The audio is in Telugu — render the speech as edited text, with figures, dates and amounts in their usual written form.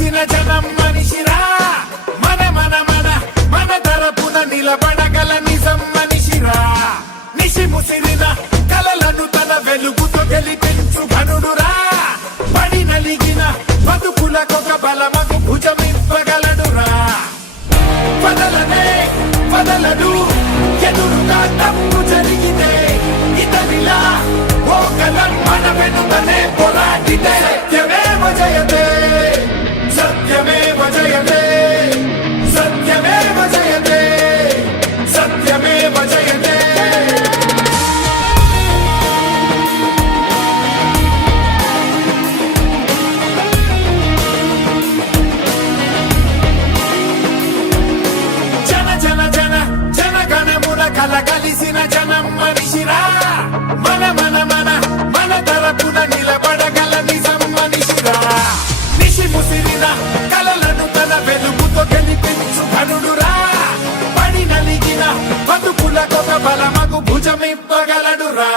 కలిసిన జనం మనిషిరా మన మన మన మన తరపున నిలబడగల నిజం మనిషిరా నిశి ముసిరిన కలలను తన వెలుగుతో గెలిపించు ఘనుడురా పడి నలిగిన బతుకులకొక బలమకు భుజమివ్వగలడురా వదలనే వదలడు ఎదురుగా తప్పు జరిగితే ఇతనిలా ఓ కలం మన వెనుకనే పోరాడితే సత్యమేవ జయతే సత్యమేవ జయతే సత్యమేవ జయతే సత్యమేవ జయతే జన జన జన జనగణమున కలగలిసిన జనం మనిషిరా మన మన మన మన తరపున నిలబడగల నిజం మనిషిరా నిశి ముసిరిన కలలను తన వెలుగుతో గెలిపించు ఘనుడురా పడి నలిగిన బతుకులకొక బలమగు భుజమివ్వగలడురా